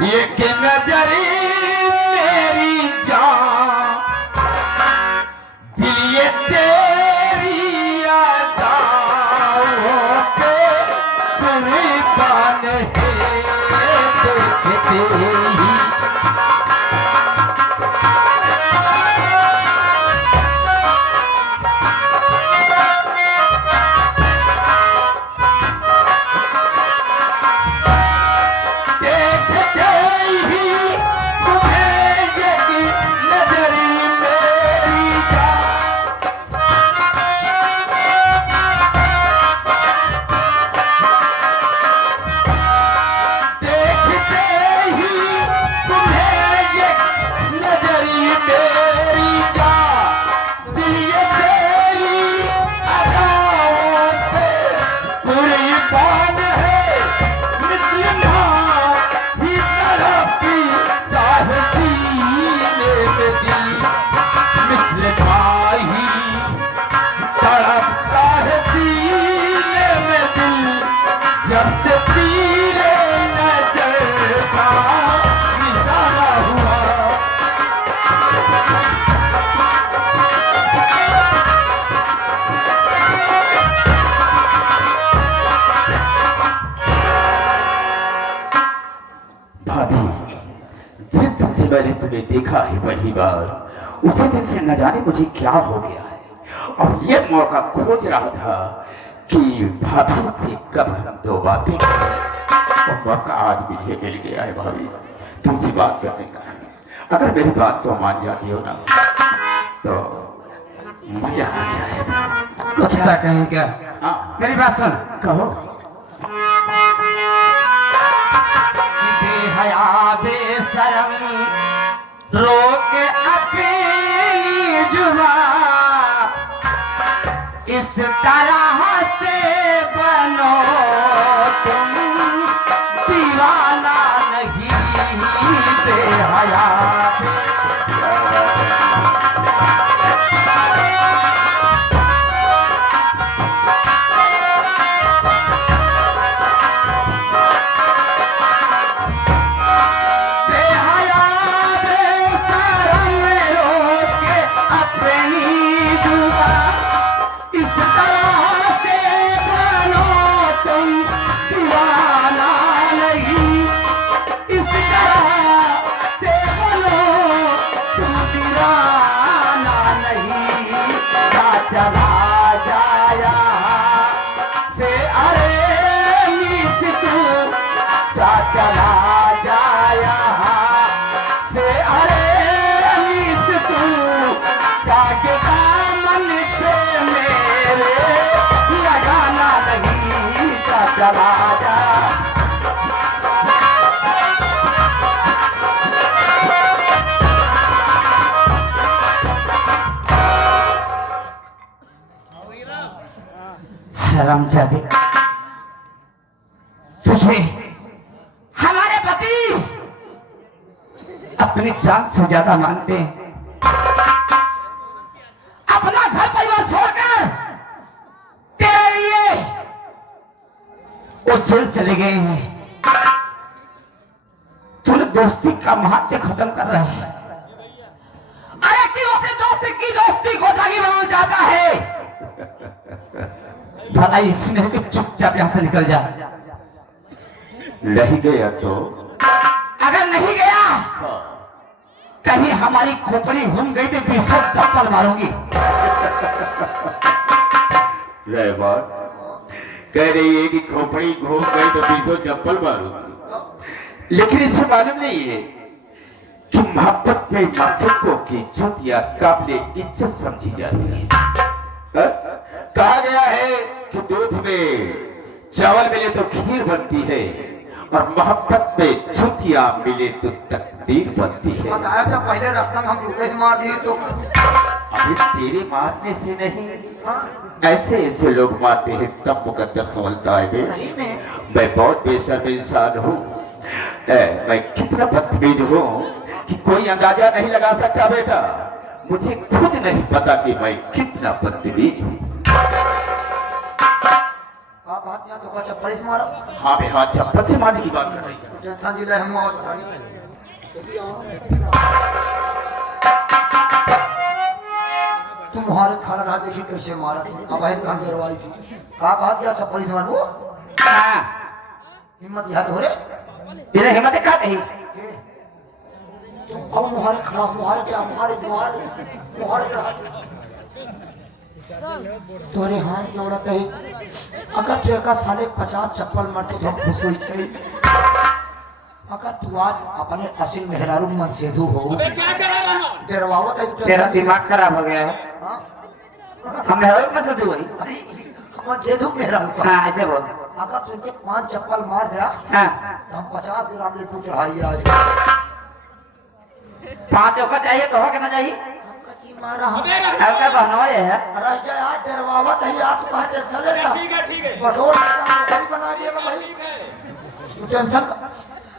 ये कि नजरी मेरी जान दिल ये तेरी अदाओं पे कुर्बान है देखते ही मैंने तुम्हें देखा है पहली बार, उसी दिन से न जाने मुझे क्या हो गया है। और ये मौका खोज रहा था कि भाभी से कब हम दो बातें करें, और मौका आज मुझे मिल गया है भाभी तुमसे बात करने का। अगर मेरी बात तो मान जाती हो ना तो मजा आ जाएगा। क्या कहें क्या? हाँ मेरी बात सुन। कहो। बेहया बेशरम रोक अपनी जुबान, इस तरह से बनो तुम दीवाना नहीं बेहया। चला जाया से अरे नीच तू जाके दामन पे मेरे लगाना नहीं चला जा। हरामजादे तुझे अपनी जान से ज्यादा मानते हैं। अपना घर परिवार छोड़कर तेरे लिए वो जेल चले गए हैं। तूने दोस्ती का महत्व खत्म कर रहा है। अरे क्यों अपनी दोस्ती को दागी बनाना चाहता है? भला इसमें कि चुपचाप यहां से निकल जा। नहीं गया तो? अगर नहीं गया कहीं हमारी खोपड़ी घूम गई तो बीसों चप्पल मारूंगी। कह रही है कि खोपड़ी घूम गई तो बीसों चप्पल मारूंगी, लेकिन इसे मालूम नहीं है कि मोहब्बत में मासूकों की इज्जत या काबिले इज्जत समझी जाती है। कहा गया है कि दूध में चावल मिले तो खीर बनती है, और मोहब्बत में छुतिया मिले तो तकदीर बनती है। बताया था पहले रास्ता में हम जूते से मार दिए तो। अभी तेरे मारने से नहीं, ऐसे ऐसे लोग मारते हैं तब मुकद्दर संभलता है। मैं बहुत बेशर्म इंसान हूँ, मैं कितना बदतमीज हूँ कि कोई अंदाजा नहीं लगा सकता बेटा। मुझे खुद नहीं पता कि मैं कितना बदतमीज हूँ। आपका चप्पल से मारा हाँ बे हाँ, चप्पल से मारने की बात कर रही है। टेंशन जिले हम और तुम हमारे खड़ा रहा देखी कैसे मारा अब है कान करवाई थी का बात क्या चप्पल से मारो हाँ हिम्मत याद हो रे तेरे हिम्मत का नहीं तुम कौन मुहारे खड़ा मुहारे क्या मुहारे तोरे हाथ जोड़त है अगर तेरे का साले 50 चप्पल मारते तो हम खुश हो गए अगर तू आज अपने असिल मेहरारू मन से धू हो अबे क्या करा रहा है? डरवावत है तेरा दिमाग खराब हो गया है हाँ? हम मेहरारू में से तू वही अरे मन से धू मेहरारू हाँ ऐसे बोल अगर तुमके 5 चप्पल मार दिया हाँ तो हम 50 ग्राम लड्डू चढ़ाइए आज 5 का चाहिए तो हो के ना चाहिए हम कच्ची मारा हम अबे रह अब क्या बहनों ये है अरे यार डरवावत है यार तू कहाँ टेंशन लेता ठीक है बटोर का बना दिया मैं भाई ठीक है तू टेंशन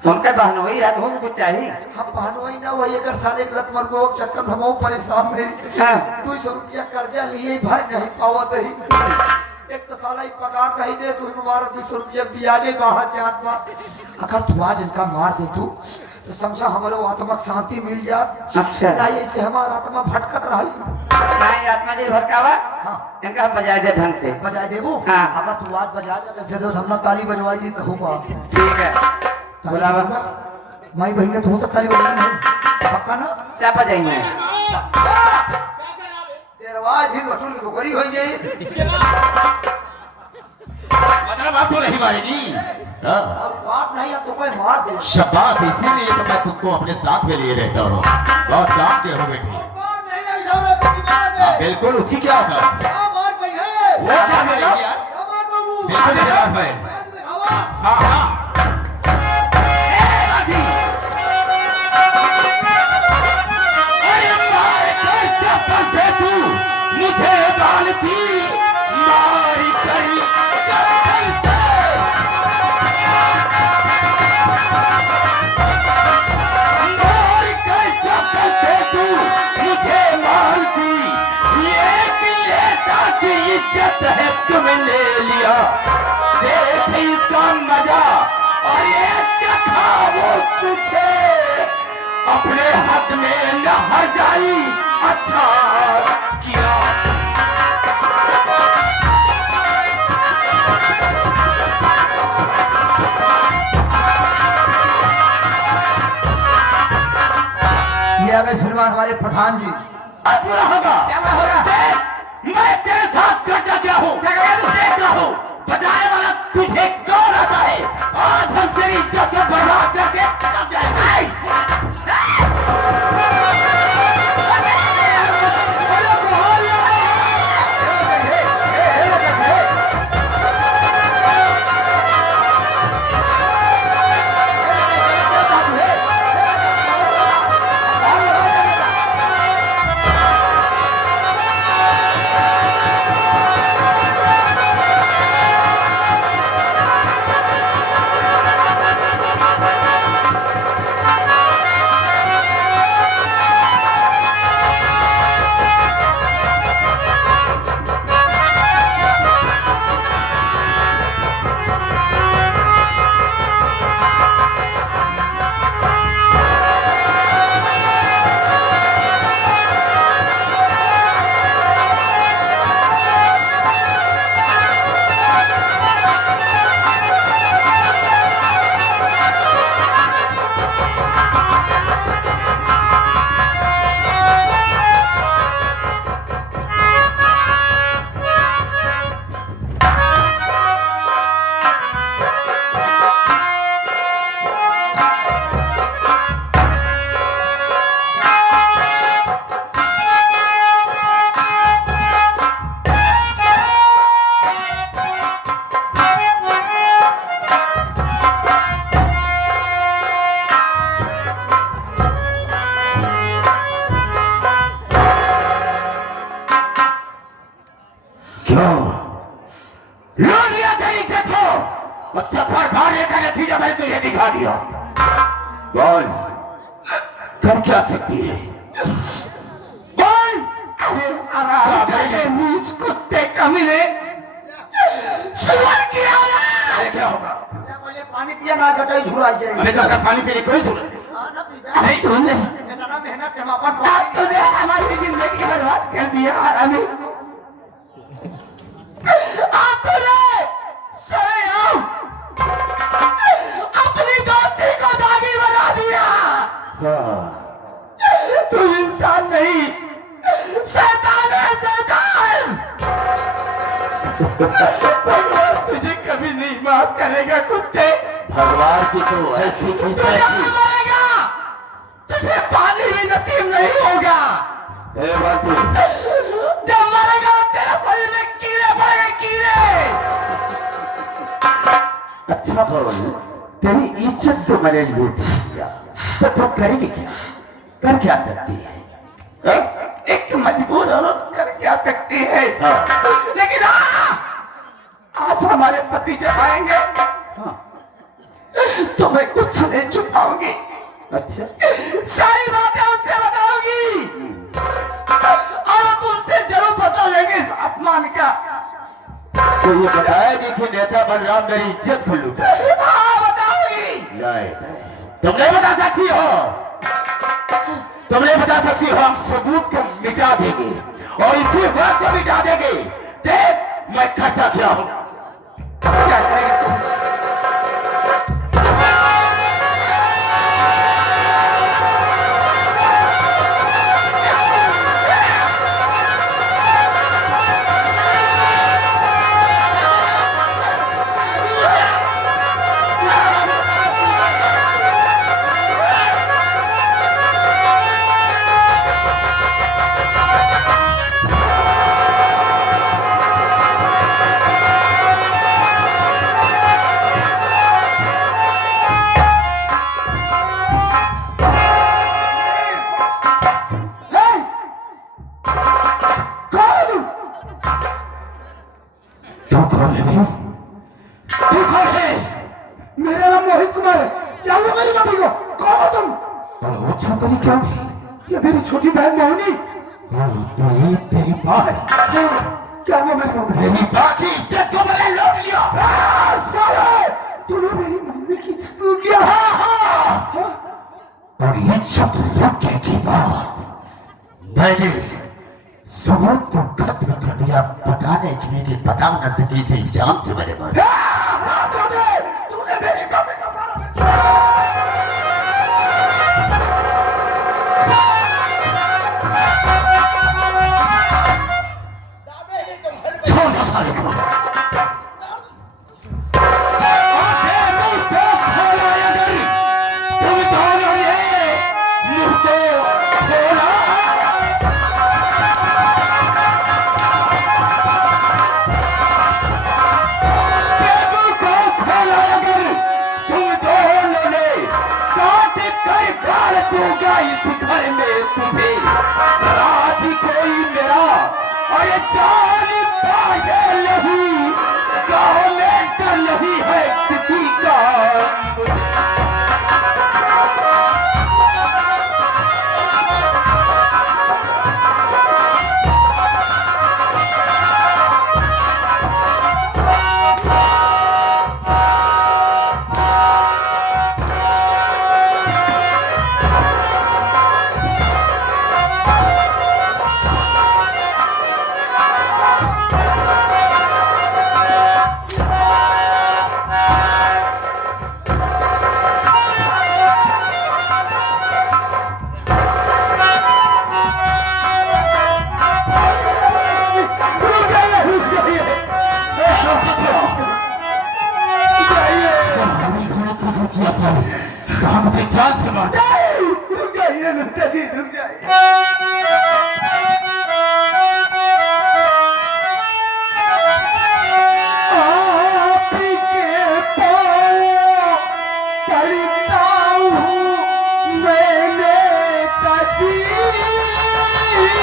उनके बहनों ही है तुमको कुछ चाहिए हम बहनों ही ना वही अगर साले गलत मर को चक्कर में हम परेशान में हाँ 200 रुपया कर्जा लिए भर नहीं पावत ही एक तो साला ही पगार नहीं दे तू हमारा 200 रुपया ब्याजे बढ़ा चाहत बा अगर तू आज इनका मार दे तू तो समझा हमारो आत्मा शांति मिल जात अच्छा नहीं ऐसे हमारा आत्मा भटकत रही नहीं आत्मा जी भटकावा हाँ इनका हम बजाय दे ढंग से बजा देबू हाँ। अगर तू आज बजा दे तो हमने ताली बजवाई थी कहूँगा ठीक है बुलावा माई बहन के तो हो सकता ताली बजवाई नहीं पक्का ना सब बजाएंगे क्या कर रहा है? तेरवाज ही बटुल की बकरी हो गई मतलब बात हो रही बारी जी। हाँ। और बात नहीं अब तो कोई मार दे शाबाश, इसीलिए तो मैं तुमको अपने साथ में लिए रहता हूँ। बहुत काम दे हो बेटी। हाँ, बिल्कुल उसी क्या होगा वो क्या बोलेगी यार? बिल्कुल मेरे बात में। हाँ हाँ मुझे डालती मारी करी चप्पल से मारी करी चप्पल से तू मुझे मारती ये की इज्जत है तुमने ले लिया देख इसका मजा और ये चखा वो तुझे अपने हाथ में न हर जाई अच्छा किया ये आ गए श्रीमान हमारे प्रधान जी अब बुरा होगा क्या हो रहा है मैं तेरे साथ करना क्या हूँ देख रहा हूँ बजाने वाला तुझे कौन आता है आज हम तेरी इज्जत को बर्बाद करके निकल जाएंगे लो लिया तेरी देखो और चप्पल मारने का नतीजा मैंने तुझे दिखा दिया बोल कर क्या सकती है बोल नीच कुत्ते कमीने सुअर की औलाद अरे क्या होगा? पहले पानी पिया ना घटाई झुराई जाए। अरे जब तक पानी पीने कोई जरूरत नहीं। हाँ ना पीबे। नहीं तूने इतना मेहनत से हम अपन आज तूने हमारी जिंदगी बर्बाद कर दिया हरामी। आज तूने सरेआम अपनी दोस्ती को दागी बना दिया। तू इंसान नहीं, शैतान है, शैतान। भगवान तुझे कभी नहीं माफ करेगा कुत्ते। भगवान की तो ऐसी की तू यहाँ मरेगा, तुझे पानी भी नसीब नहीं होगा। जब मरेगा तेरे शरीर में कीड़े पड़ेंगे, कीड़े। अच्छा बोल, तेरी इज्जत को मैंने लूट लिया तो तुम करेगी क्या? कर क्या सकती है? एक मजबूर औरत कर क्या सकती है? हाँ। लेकिन आज हमारे पति जब आएंगे हाँ। तो मैं कुछ नहीं छुपाऊंगी। अच्छा, सारी बातें उससे बताऊंगी और आप उनसे जरूर पता लेंगे इस अपमान का। तो ये बताएगी कि नेता बलराम मेरी इज्जत को लूटा? हाँ बताऊंगी। नहीं, तुम नहीं बता सकती हो। तुम नहीं बता सकती हो। हम सबूत को मिटा देंगे और इसी वक्त को मिटा देंगे। देख मैं करता क्या हूं। क्या करेंगे तुम? तू कौन है भैया? तू कौन है? मेरा नाम मोहित कुमार है। क्या हुआ मेरी मम्मी को? कौन हो तुम? वो छोकरी कौन है? ये मेरी छोटी बहन मोहिनी। तो ये तेरी माँ है। क्या हुआ मेरी मम्मी? मेरी माँ की इज्जत को मैंने लूट लिया। साले तूने मेरी मम्मी की इज्जत लूट लिया। और इज्जत लूटने के बाद मैंने सबूत को खत्म कर दिया। बताने के लिए बता न सकी थे जान से मेरे मारे। तूने मेरी मम्मी को मारा। दाबे ही तुम घर में छोड़ सारे को। तुम दोनों ये मुंह को खोला। दूंगा इस घर में तुझे। राज कोई मेरा और जान पाए नहीं। गाँव में डर नहीं है किसी का। हमसे जान से मार। रुक जाइए, रुक जाइए, रुक जाइए। आपके पाँव पड़ता हूँ मैंने कजी। मेरी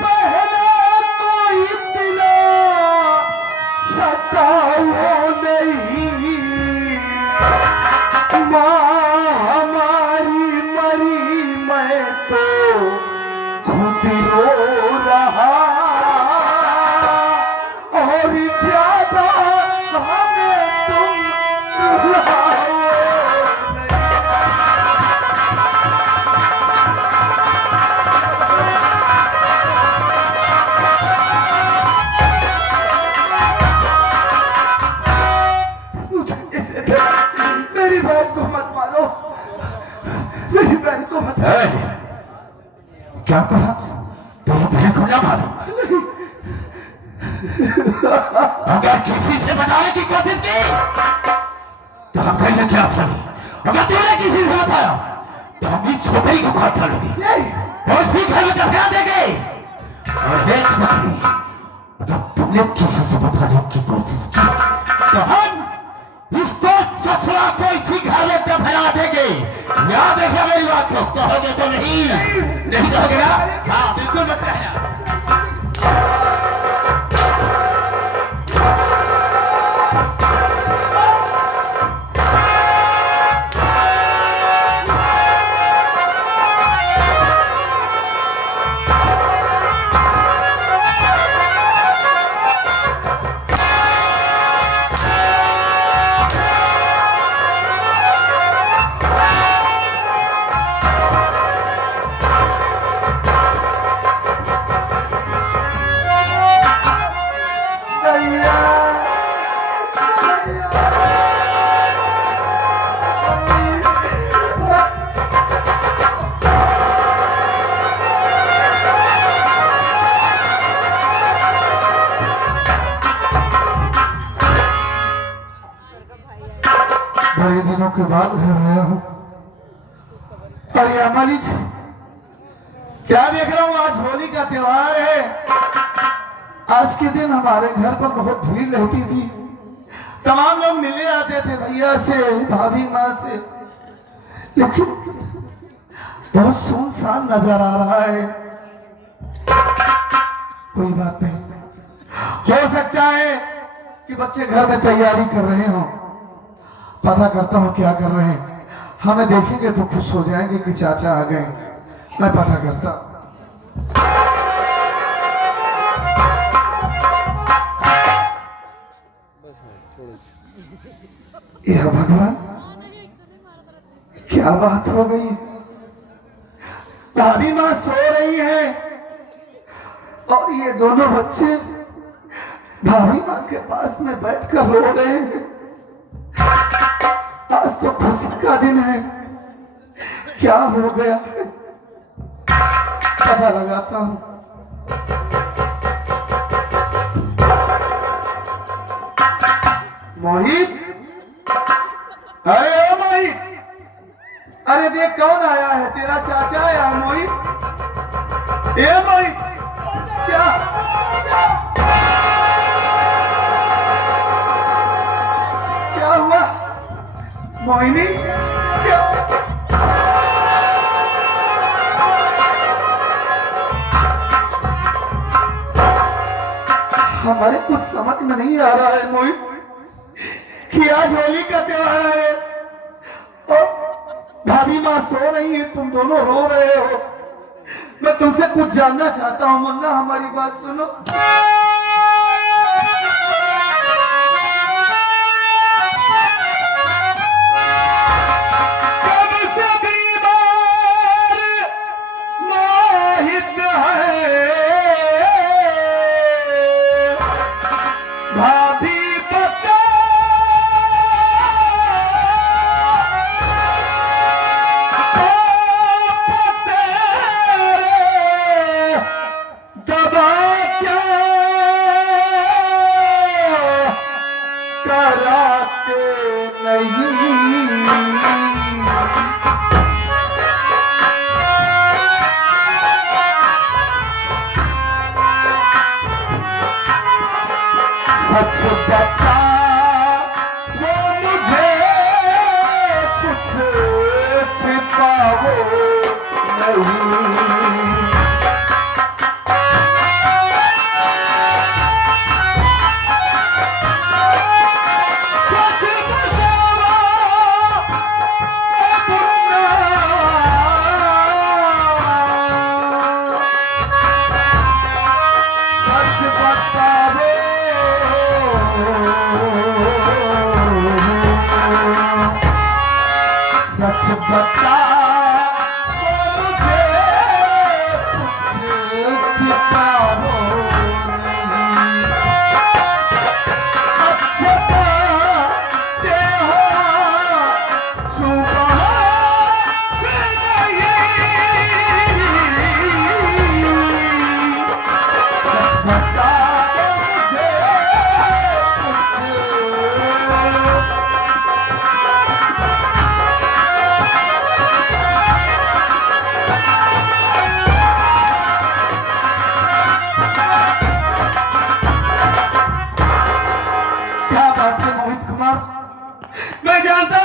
बहना को इतना सताओ नहीं। माँ हमारी मरी मैं तो खुद रो रहा क्या कहा? तेरी बहन को ना मारो। अगर किसी से बताने की कोशिश की तो हम कहेंगे क्या सही। अगर तूने किसी से बताया तो हम इस छोकरी को काट डालोगे और इसी घर में दफना देंगे। और ये छोकरी अगर तुमने किसी से बताने की कोशिश की तो हम इसको ससुरा को इसी घर में दफना देंगे। याद रखना मेरी बात को। कहोगे तो नहीं कहोगे ना? हाँ बिल्कुल मत कहना। बड़े दिनों के बाद घर आया हूँ। अरे मालिक, क्या देख रहा हूँ? आज होली का त्योहार है। आज के दिन हमारे घर पर बहुत भीड़ रहती थी। तमाम लोग मिलने आते थे, भैया से, भाभी माँ से, लेकिन बहुत सुनसान नजर आ रहा है। कोई बात नहीं, हो सकता है कि बच्चे घर में तैयारी कर रहे हों। पता करता हूँ क्या कर रहे हैं। हमें देखेंगे तो खुश हो जाएंगे कि चाचा आ गए। मैं पता करता। यह भगवान, क्या बात हो गई? भाभी माँ सो रही है और ये दोनों बच्चे भाभी माँ के पास में बैठकर रो रहे हैं। आज तो खुशी का दिन है। क्या हो गया है? पता लगाता हूं। मोहित, अरे ओ मोहित, अरे देख कौन आया है? तेरा चाचा आया है मोहित। ए मोहित, क्या क्या हुआ? मोहिनी, क्या? हमारे कुछ समझ में नहीं आ रहा है मोहित कि आज होली का त्योहार है और भाभी माँ सो रही है, तुम दोनों रो रहे हो। मैं तुमसे कुछ जानना चाहता हूँ मुन्ना, हमारी बात सुनो। सच बता वो मुझे, कुछ छिपाओ नहीं। सच बताओ मुन्ना, सच बताओ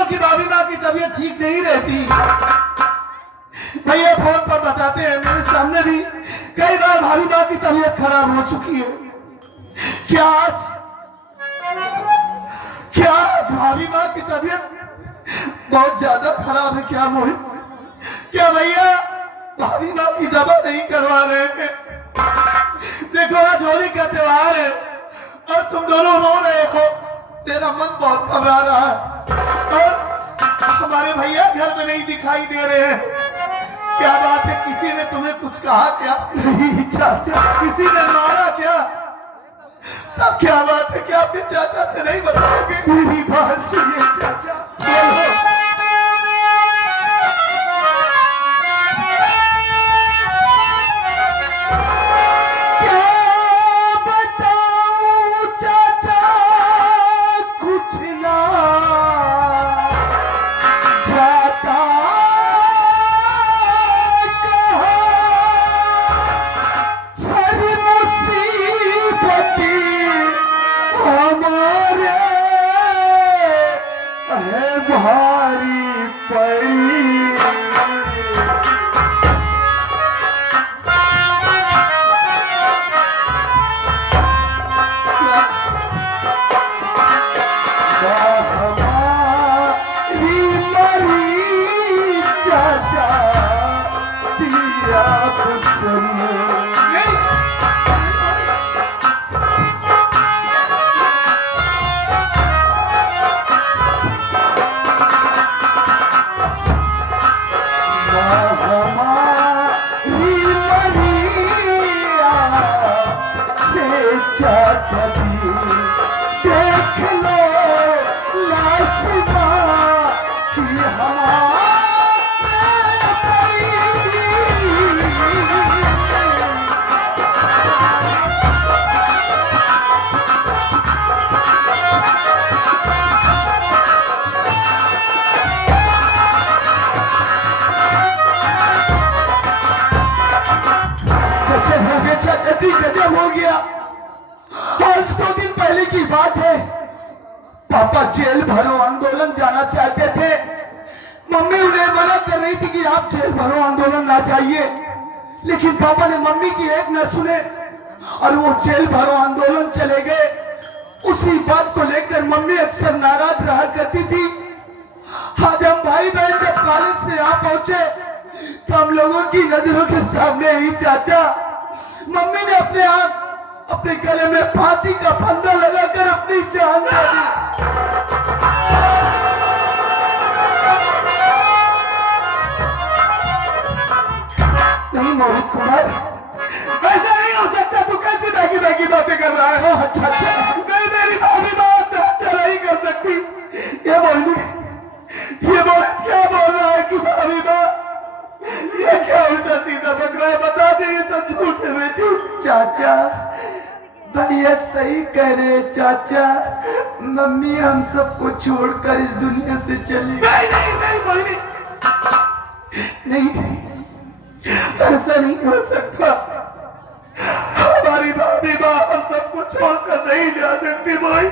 कि भाभी माँ की तबीयत ठीक नहीं रहती। भैया फोन पर बताते हैं, मेरे सामने भी कई बार भाभी माँ की तबीयत खराब हो चुकी है। क्या आज भाभी माँ की तबीयत बहुत ज्यादा खराब है क्या मोहित? क्या भैया भाभी माँ की दवा नहीं करवा रहे हैं? देखो आज होली का त्योहार है और तुम दोनों रो रहे हो, मेरा मन बहुत घबरा रहा है। और हमारे भैया घर में नहीं दिखाई दे रहे हैं। क्या बात है, किसी ने तुम्हें कुछ कहा क्या? नहीं चाचा, किसी ने मारा क्या? तब क्या बात है, क्या अपने चाचा से नहीं बताओगे? मेरी बात सुनिए चाचा, बोलो। भारी पड़ी मरी चाचा जिया चाचा जी देख लो लाशना कि गजब हो गया चाचा जी, गजब हो गया। आज 2 दिन पहले की बात है, पापा जेल भरो आंदोलन जाना चाहते थे। मम्मी उन्हें मना कर रही थी कि आप जेल भरो आंदोलन ना जाइए, लेकिन पापा ने मम्मी की एक न सुने और वो जेल भरो आंदोलन चले गए। उसी बात को लेकर मम्मी अक्सर नाराज रहा करती थी। आज हम भाई बहन जब कॉलेज से यहाँ पहुंचे तो हम लोगों की नजरों के सामने ही चाचा मम्मी ने अपने गले में फांसी का फंदा लगाकर अपनी जान दे दी। नहीं मोहित कुमार, ऐसा नहीं हो सकता। तू कैसी बैगी बैगी बातें कर रहा है? अच्छा नहीं, मेरी भाभी बात नहीं कर सकती। ये मोहित क्या बोल रहा है कि भाभी बात, ये क्या उल्टा सीधा बक रहा है? बता दे ये सब झूठ है बेटी। चाचा भैया सही कह रहे चाचा, मम्मी हम सबको छोड़कर इस दुनिया से चली गई। नहीं, ऐसा नहीं हो सकता। हमारी भाभी माँ हम सबको छोड़कर नहीं जा सकती भाई।